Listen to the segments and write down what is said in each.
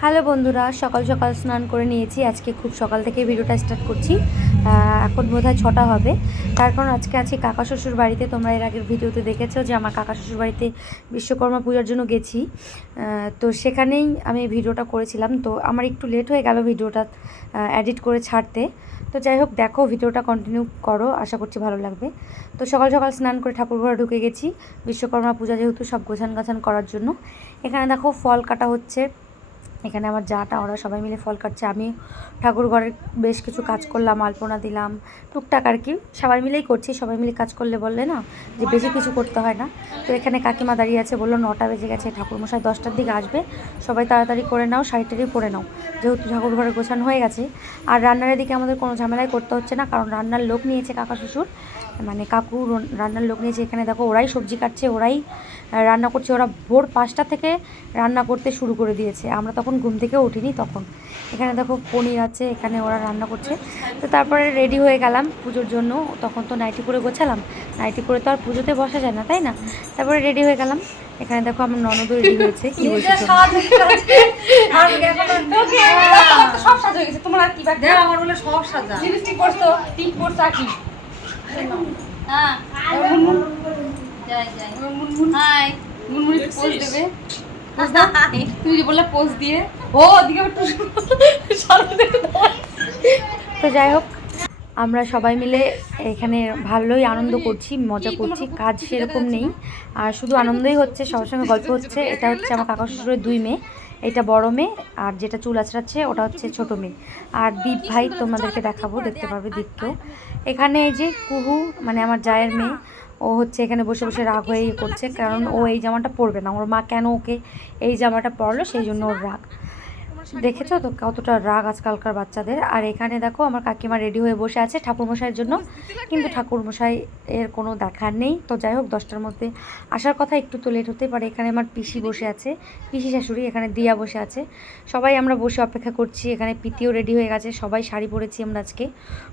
Hello বন্ধুরা, সকাল সকাল স্নান করে নিয়েছি। আজকে খুব সকাল থেকে ভিডিওটা স্টার্ট করছি। এখন বোধহয় ছটা হবে। তার কারণ আজকে আছি কাকা শ্বশুর বাড়িতে। তোমরা এর আগের ভিডিওতে দেখেছ যে আমার কাকা শ্বশুর বাড়িতে বিশ্বকর্মা পূজার জন্য গেছি। তো সেখানেই আমি ভিডিওটা করেছিলাম। তো আমার একটু লেট হয়ে গেল ভিডিওটা এডিট করে ছাড়তে। তো যাই হোক, দেখো ভিডিওটা কন্টিনিউ করো, আশা করছি ভালো লাগবে। তো সকাল সকাল স্নান করে ঠাকুর ঘরে ঢুকে গেছি। বিশ্বকর্মা পূজা যেহেতু সব গোছান গাছান করার জন্য। এখানে দেখো ফল কাটা হচ্ছে। এখানে আমার যাটা ওরা সবাই মিলে ফল কাটছে আমি ঠাকুর ঘরের বেশ কিছু কাজ করলাম, আলপনা দিলাম, টুকটাক আর কি। সবাই মিলেই করছি, সবাই মিলে কাজ করলে বললে না যে বেশি কিছু করতে হয় না। তো এখানে কাকিমা দাঁড়িয়ে আছে, বলল নটা বেজে গেছে, ঠাকুরমশাই দশটার দিকে আসবে। সবাই তাড়াতাড়ি করে নাও শাড়ি টাড়ি পরে নাও। যেহেতু ঠাকুর ঘরে গোছানো হয়ে গেছে। আর রান্নার দিকে আমাদের কোনো ঝামেলাই করতে হচ্ছে না, কারণ রান্নার লোক নিয়েছে কাকা, শ্বশুর। মানে কাকু রান্নার লোক নিয়েছে এখানে দেখো ওরাই সবজি কাটছে ওরাই রান্না করছে। ওরা ভোর পাঁচটা থেকে রান্না করতে শুরু করে দিয়েছে। আমরা তখন ঘুম থেকে উঠিনি তখন। এখানে দেখো পনির আছে এখানে ওরা রান্না করছে। তো তারপরে রেডি হয়ে গেলাম পুজোর জন্য। তখন তো নাইটি করে গোছালাম। নাইটি করে তো আর পুজোতে বসা যায় না তাই না? তারপরে রেডি হয়ে গেলাম। এখানে দেখো আমার ননদও রেডি হয়েছে। কি বলছো সব সাজা হয়ে গেছে তোমার আর কি বাকি? আমার বলে সব সাজা। লিপস্টিক পরছো টিপ পরছো আর কি? তুমি যে বললে পোজ দিয়ে। ও ওদিকে। তো যাই হোক আমরা সবাই মিলে এখানে ভালোই আনন্দ করছি মজা করছি কাজ সেরকম নেই। আর শুধু আনন্দই হচ্ছে সবার সঙ্গে গল্প হচ্ছে এটা হচ্ছে আমার কাকা শ্বশুরের দুই মেয়ে এটা বড় মেয়ে আর যেটা চুল আছড়াচ্ছে ওটা হচ্ছে ছোট মেয়ে। আর দীপ ভাই তোমাদেরকে দেখাবো দেখতে পাবে দীপকেও। এখানে এই যে কুহু মানে আমার জায়ের মেয়ে ও হচ্ছে এখানে বসে বসে রাগ হয়ে করছে কারণ ও এই জামাটা পরবে না। ওর মা কেন ওকে এই জামাটা পরলো? সেই জন্য ওর রাগ। দেখেছ তো কতটা রাগ আজকালকার বাচ্চাদের? আর এখানে দেখো আমার কাকিমা রেডি হয়ে বসে আছে ঠাকুরমশাইয়ের জন্য। কিন্তু ঠাকুরমশাই এর কোনো দেখার নেই। তো যাই হোক দশটার মধ্যে আসার কথা একটু তো লেট হতেই পারে। এখানে আমার পিসি বসে আছে পিসি শাশুড়ি এখানে দিয়া বসে আছে। সবাই আমরা বসে অপেক্ষা করছি এখানে পিতিও রেডি হয়ে গেছে। সবাই শাড়ি পরেছি আমরা আজকে।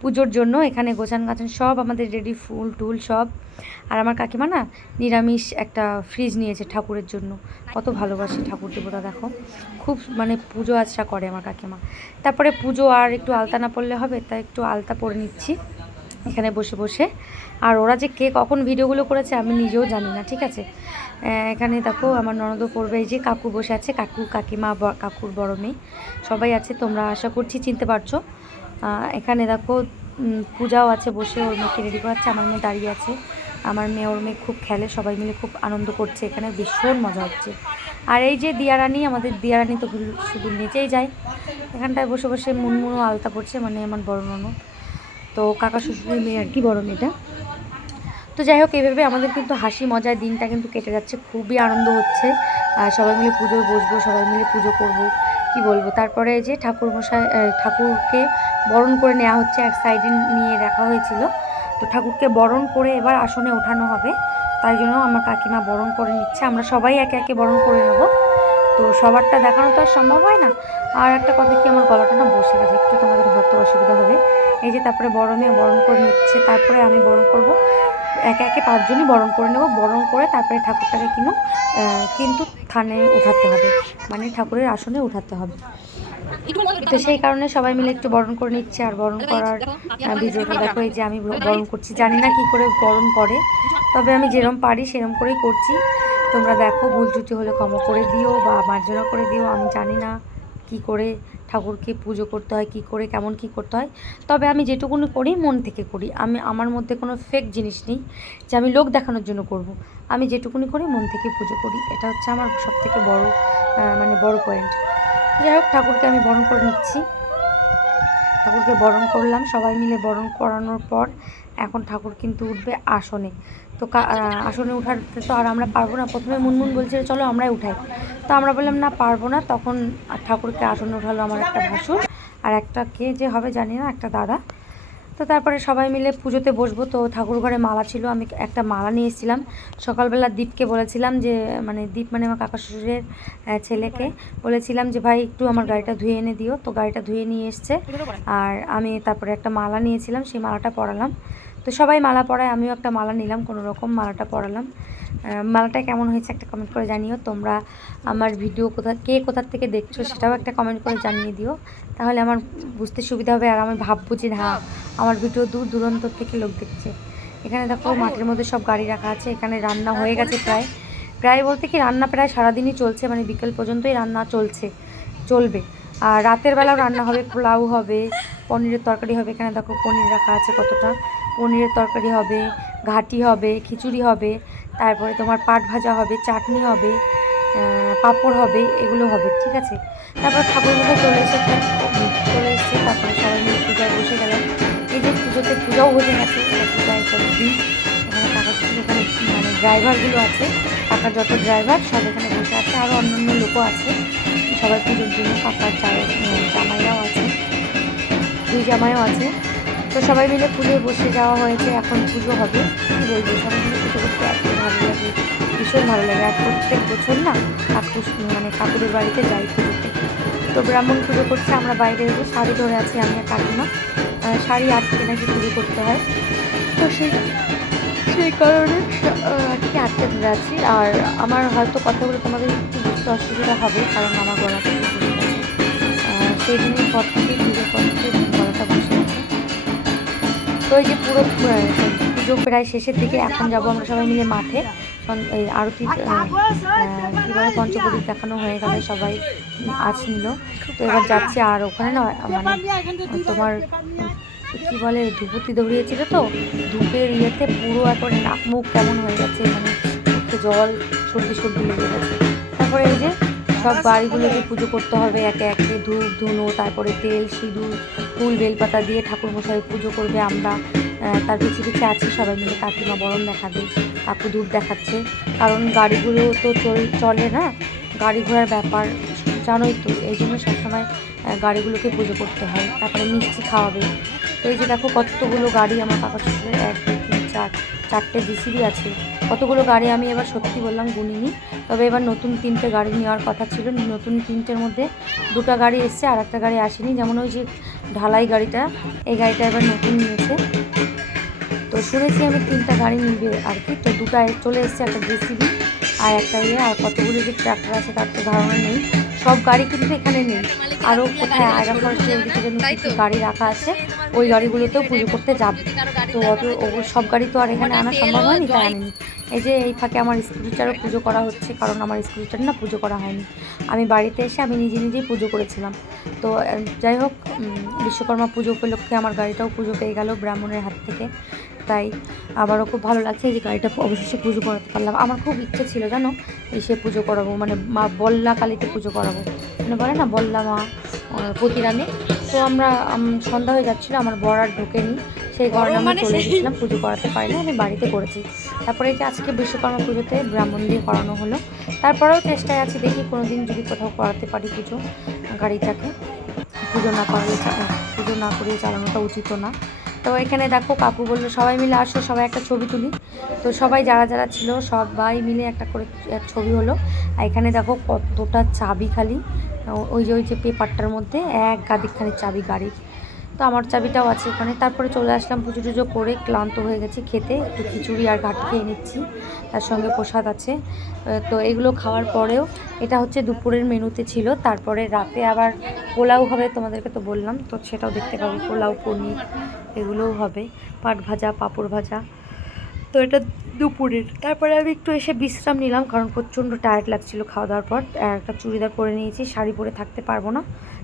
পুজোর জন্য এখানে গোছান গাছান সব আমাদের রেডি ফুল টুল সব। আর আমার কাকিমা না নিরামিষ একটা ফ্রিজ নিয়েছে ঠাকুরের জন্য। কত ভালোবাসে ঠাকুর দেবতা দেখো। খুব মানে পুজো আচরা করে আমার কাকিমা। তারপরে পুজো আর একটু আলতা না পড়লে হবে, তাই একটু আলতা পরে নিচ্ছি এখানে বসে বসে। আর ওরা যে কে কখন ভিডিওগুলো করেছে আমি নিজেও জানি না, ঠিক আছে? এখানে দেখো আমার ননদও পড়বে, এই যে কাকু বসে আছে, কাকু, কাকিমা কাকুর বড় মেয়ে। সবাই আছে, তোমরা আশা করছি চিনতে পারছ। এখানে দেখো পূজাও আছে, বসে ওর মেয়েকে রেডি করাচ্ছে, আমার মেয়ে দাঁড়িয়ে আছে। আমার মেয়ে, ওর মেয়ে খুব খেলে, সবাই মিলে খুব আনন্দ করছে, এখানে ভীষণ মজা হচ্ছে। আর এই যে দিয়ারানি, আমাদের দিয়ারানি তো শুধু- নেচেই যায়। এখানটায় বসে বসে মুনমুনও আলতা পড়ছে মানে আমার বড় ননদ। তো কাকা শ্বশুরের মেয়ে আর কি বড় মেয়েটা। তো যাই হোক এইভাবে আমাদের কিন্তু হাসি মজার দিনটা কিন্তু কেটে যাচ্ছে, খুবই আনন্দ হচ্ছে। আর সবাই মিলে পুজোয় বসবো, সবাই মিলে পুজো করব, কি বলব? তারপরে যে ঠাকুর মশাই ঠাকুরকে বরণ করে নেওয়া হচ্ছে, এক সাইডে নিয়ে রাখা হয়েছিল। তো ঠাকুরকে বরণ করে এবার আসনে ওঠানো হবে। তাই জন্য আমার কাকিমা বরণ করে নিচ্ছে। আমরা সবাই একে একে বরণ করে নেব। তো সবারটা দেখানো তো আর সম্ভব হয় না। আর একটা কথা কি, আমার গলাটা না বসে গেছে। একটু তোমাদের হয়তো অসুবিধা হবে। এই যে তারপরে মেয়ে বরণ করে নিচ্ছে। তারপরে আমি বরণ করব। একে একে পাঁচজনই বরণ করে নেব। বরণ করে তারপরে ঠাকুরটাকে কিনো কিন্তু থানে উঠাতে হবে। মানে ঠাকুরের আসনে উঠাতে হবে। তো সেই কারণে সবাই মিলে একটু বরণ করে নিচ্ছে আর বরণ করার ভিডিওটা দেখো এই যে আমি বরণ করছি। জানি না কি করে বরণ করে, তবে আমি যেরম পারি সেরম করেই করছি। তোমরা দেখো, ভুল ত্রুটি হলে ক্ষমা করে দিও বা মার্জনা করে দিও, আমি জানি না কি করে ঠাকুরকে পুজো করতে হয়, কি করে, কেমন কি করতে হয়। তবে আমি যেটুকুনি করি, মন থেকে করি। আমি, আমার মধ্যে কোনো ফেক জিনিস নেই যে আমি লোক দেখানোর জন্য করব। আমি যেটুকুনি করি, মন থেকে পুজো করি। এটা হচ্ছে আমার সব থেকে বড় মানে বড় পয়েন্ট যাই হোক, ঠাকুরকে আমি বরণ করে নিচ্ছি। ঠাকুরকে বরণ করলাম, সবাই মিলে বরণ করানোর পর এখন ঠাকুর কিন্তু উঠবে আসনে। তো আসনে উঠাতে তো আর আমরা পারব না। প্রথমে মুনমুন বলছিল, চলো আমরাই উঠাই। তো আমরা বললাম, না, পারব না। তখন ঠাকুরকে আসনে উঠালো আমার একটা ভাসুর। আর একটা কে যে হবে জানি না, একটা দাদা। তো তারপরে সবাই মিলে পুজোতে বসবো। তো ঠাকুর ঘরে মালা ছিল, আমি একটা মালা নিয়ে এসেছিলাম। সকালবেলা দীপকে বলেছিলাম যে মানে দীপ মানে আমার কাকা শ্বশুরের ছেলেকে বলেছিলাম যে, ভাই, একটু আমার গাড়িটা ধুয়ে এনে দিও। তো গাড়িটা ধুয়ে নিয়ে এসছে। আর আমি তারপরে একটা মালা নিয়েছিলাম, সেই মালাটা পরালাম। তো সবাই মালা পরায়, আমিও একটা মালা নিলাম, কোনো রকম মালাটা পরালাম। মালাটা কেমন হয়েছে একটা কমেন্ট করে জানিও। তোমরা আমার ভিডিও কোথা, কে কোথার থেকে দেখছ সেটাও একটা কমেন্ট করে জানিয়ে দিও। তাহলে আমার বুঝতে সুবিধা হবে আর আমি ভাববো যে না, আমার ভিডিও দূর দূরান্ত থেকে লোক দেখছে। এখানে দেখো মাঠের মধ্যে সব গাড়ি রাখা আছে, এখানে রান্না হয়ে গেছে প্রায়। প্রায় বলতে কি রান্না প্রায় সারাদিনই চলছে মানে বিকেল পর্যন্তই রান্না চলছে, চলবে। আর রাতের বেলাও রান্না হবে, পোলাও হবে, পনিরের তরকারি হবে। এখানে দেখো পনির রাখা আছে কতটা। পনিরের তরকারি হবে, ঘাটি হবে, খিচুড়ি হবে, তারপরে তোমার পাট ভাজা হবে, চাটনি হবে পাঁপড় হবে, এগুলো হবে, ঠিক আছে? তারপর ঠাকুর মতো চলে এসেছে চলে এসেছে, তারপরে সবাই মিলে পূজায় বসে গেলাম। এই যে পুজোতে পূজাও হয়ে গেছে পূজায় চলে দিন। এখানে কাকা এখানে মানে ড্রাইভারগুলো আছে কাকার যত ড্রাইভার সব এখানে বসে আছে আরও অন্যান্য লোকও আছে। সবাই পুজোর জন্য কাকার জামাইরাও আছে, দুই জামাইও আছে। তো সবাই মিলে পুজোয় বসে যাওয়া হয়েছে, এখন পুজো হবে। বলব সবাই মিলে পুজো করতে এত ভালো লাগে। ভীষণ ভালো লাগে আর প্রত্যেক বছর না কাকু মানে কাকুদের বাড়িতে যাই পুজোতে। তো ব্রাহ্মণ পুজো করছে, আমরা বাইরে এসে শাড়ি ধরে আছি আমি আর কাকিমা। শাড়ি আটকে নাকি পুজো করতে হয়। তো সেই সেই কারণে আজকে আটকে ধরে আছি। আর আমার হয়তো কথাগুলো তোমাদের একটু বুঝতে অসুবিধা হবে, কারণ আমার গলাটা সেই দিনের পর থেকে পুজোর পর থেকে গলাটা বসে আছে তো এই যে পুরো পুজো প্রায় শেষের দিকে, এখন যাব আমরা সবাই মিলে মাঠে। এই আরতি বলে পঞ্চপ্রদীপ দেখানো হয়ে গেলে সবাই আজ নিল। তো এবার যাচ্ছে আর ওখানে না মানে তোমার কি বলে ধুপুতি দৌড়িয়েছিল তো ধূপের ইয়েতে পুরো একবারে নাক মুখ কেমন হয়ে গেছে মানে চোখে জল সর্দি সর্দি লেগে গেছে। তারপরে এই যে সব বাড়িগুলোকে পুজো করতে হবে একে একে ধূপ ধুনো তারপরে তেল সিঁদুর ফুল বেলপাতা দিয়ে ঠাকুর মশাই পুজো করবে আমরা তার পিছিয়ে পিছিয়ে আছি সবাই মিলে কাকিমা বরণ দেখাবে কাকু দূর দেখাচ্ছে। কারণ গাড়িগুলো তো চল, চলে না। গাড়ি ঘোড়ার ব্যাপার, জানোই তো এই জন্য সবসময় গাড়িগুলোকে পুজো করতে হয়। তারপরে মিষ্টি খাওয়াবে। তো এই যে দেখো কতগুলো গাড়ি আমার কাকা শ্বশুরের এক, দুই, তিন, চার, চারটে জিসিবি আছে। কতগুলো গাড়ি আমি এবার সত্যি বললাম গুনিনি। তবে এবার নতুন তিনটে গাড়ি নেওয়ার কথা ছিল। নতুন তিনটের মধ্যে দুটো গাড়ি এসছে আর একটা গাড়ি আসেনি। যেমন ওই যে ঢালাই গাড়িটা, এই গাড়িটা এবার নতুন নিয়েছে। তো শুনেছি আমি তিনটা গাড়ি নিবে আর কি। তো দুটো চলে এসছে একটা জেসিবি আর একটা ইয়ে আর কতগুলি যে ট্রাক্টর আছে তার তো ধারণা নেই। সব গাড়ি কিন্তু এখানে নেই। আরও কোথায় আয়রা ফরেস্টের ওদিকে যেন কিছু গাড়ি রাখা আছে ওই গাড়িগুলোতেও পুজো করতে যাবে। তো অত ও- সব গাড়ি তো আর এখানে আনা সম্ভব হয়নি তাই আনেনি এই যে এই ফাঁকে আমার স্কুটিটারও পুজো করা হচ্ছে কারণ আমার স্কুটিটার না পুজো করা হয়নি। আমি বাড়িতে এসে আমি নিজে নিজেই পুজো করেছিলাম। তো যাই হোক বিশ্বকর্মা পুজো উপলক্ষে আমার গাড়িটাও পুজো পেয়ে গেল ব্রাহ্মণের হাত থেকে। তাই আমারও খুব ভালো লাগছে যে গাড়িটা অবশেষে পুজো করাতে পারলাম। আমার খুব ইচ্ছে ছিল জানো এসে পুজো করাবো মানে মা বল্লা কালীতে পুজো করাবো। মানে বলে না বল্লা মা প্রতিরানে তো আমরা সন্ধ্যা হয়ে যাচ্ছিল আমার বর আর ঢোকেনি। সেই কারণে আমরা চলে গেছিলাম পুজো করাতে পারিনি আমি বাড়িতে করেছি। তারপরে এই যে আজকে বিশ্বকর্মা পুজোতে ব্রাহ্মণ দিয়ে করানো হলো। তারপরেও চেষ্টায় আছি দেখি কোনো দিন যদি কোথাও করাতে পারি পুজো গাড়িটাকে। পুজো না করালে পুজো না করিয়ে চালানোটা উচিত না। তো এখানে দেখো কাকু বলল, সবাই মিলে আসো, সবাই একটা ছবি তুলি। তো সবাই যারা যারা ছিল, সবাই মিলে একটা করে ছবি হলো। আর এখানে দেখো কতটা চাবি খালি। ওই যে ওই যে পেপারটার মধ্যে এক গাদিকখানি চাবি গাড়ির। তো আমার চাবিটাও আছে ওখানে তারপরে চলে আসলাম পুজো টুজো করে ক্লান্ত হয়ে গেছি খেতে। একটু খিচুড়ি আর ঘাট খেয়ে নিচ্ছি। তার সঙ্গে প্রসাদ আছে। তো এগুলো খাওয়ার পরেও এটা হচ্ছে দুপুরের মেনুতে ছিল। তারপরে রাতে আবার পোলাও হবে তোমাদেরকে তো বললাম। তো সেটাও দেখতে পাবে। পোলাও, পনির এগুলোও হবে। পাট ভাজা, পাঁপড় ভাজা। তো এটা দুপুরের। তারপরে আমি একটু এসে বিশ্রাম নিলাম কারণ প্রচণ্ড টায়ার্ড লাগছিল খাওয়া দাওয়ার পর একটা চুড়িদার পরে নিয়েছি। শাড়ি পরে থাকতে পারব না।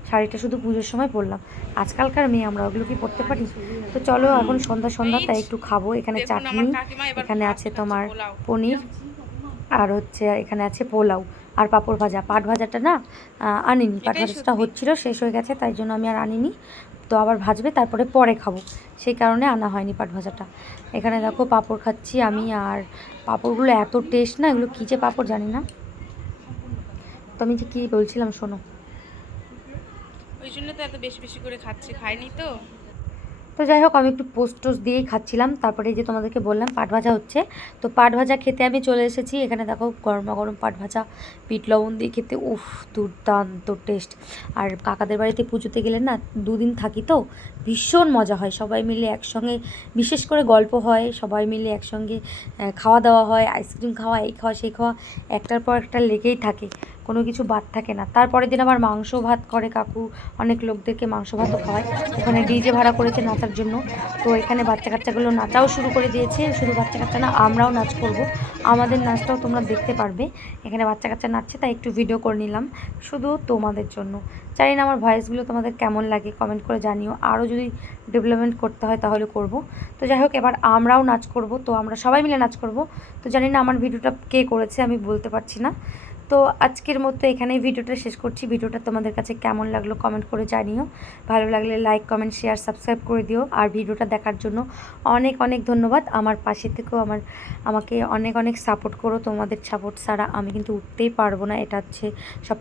শাড়িটা শুধু পুজোর সময় পরলাম। আজকালকার মেয়ে আমরা ওগুলো কি পরতে পারি? তো চলো এখন সন্ধ্যা সন্ধ্যা তাই একটু খাব। এখানে চাটনি এখানে আছে তোমার পনির আর হচ্ছে এখানে আছে পোলাও আর পাঁপড় ভাজা। পাট ভাজাটা না আনিনি। পাট ভাজাটা হচ্ছিল শেষ হয়ে গেছে তাই জন্য আমি আর আনিনি। তো আবার ভাজবে তারপরে পরে খাব। সেই কারণে আনা হয়নি পাট ভাজাটা। এখানে দেখো পাঁপড় খাচ্ছি আমি আর পাঁপড়গুলো এত টেস্ট না এগুলো কী যে পাঁপড় জানি না। তো আমি যে কী বলছিলাম শোনো। ওই জন্য তো এত বেশি বেশি করে খাচ্ছি, খাইনি তো। তো যাই হোক, আমি একটু পোস্ট টোস্ট দিয়েই খাচ্ছিলাম। তারপরে যে তোমাদেরকে বললাম, পাট ভাজা হচ্ছে। তো পাট ভাজা খেতে আমি চলে এসেছি। এখানে দেখো, গরমা গরম পাট ভাজা পিঠ লবণ দিয়ে খেতে, উফ, দুর্দান্ত টেস্ট আর কাকাদের বাড়িতে পুজোতে গেলে না, দুদিন থাকি তো, ভীষণ মজা হয়। সবাই মিলে একসঙ্গে, বিশেষ করে গল্প হয়, সবাই মিলে একসঙ্গে খাওয়া দাওয়া হয় আইসক্রিম খাওয়া, এই খাওয়া, সেই খাওয়া, একটার পর একটা লেগেই থাকে। কোনো কিছু বাদ থাকে না। তারপরের দিন আবার মাংস ভাত করে কাকু। অনেক লোকদেরকে মাংস ভাতও খাওয়ায়। ওখানে ডিজে ভাড়া করেছে নাচার জন্য। তো এখানে বাচ্চা কাচ্চাগুলো নাচাও শুরু করে দিয়েছে। শুধু বাচ্চা কাচ্চা না, আমরাও নাচ করব। আমাদের নাচটাও তোমরা দেখতে পারবে। এখানে বাচ্চা কাচ্চা নাচছে, তাই একটু ভিডিও করে নিলাম। শুধু তোমাদের জন্য। জানি না আমার ভয়েসগুলো তোমাদের কেমন লাগে কমেন্ট করে জানিও। আরও যদি ডেভেলপমেন্ট করতে হয় তাহলে করব। তো যাই হোক, এবার আমরাও নাচ করব। তো আমরা সবাই মিলে নাচ করব। তো জানি না আমার ভিডিওটা কে করেছে, আমি বলতে পারছি না। তো আজকের মতো এখানেই ভিডিওটা শেষ করছি। ভিডিওটা তোমাদের কাছে কেমন লাগল কমেন্ট করে জানিও। ভালো লাগলে লাইক কমেন্ট শেয়ার সাবস্ক্রাইব করে দিও। আর ভিডিওটা দেখার জন্য অনেক অনেক ধন্যবাদ। আমার পাশে থেকেও আমার, আমাকে অনেক অনেক সাপোর্ট করো। তোমাদের সাপোর্ট ছাড়া আমি কিন্তু উঠতেই পারব না। এটা হচ্ছে সব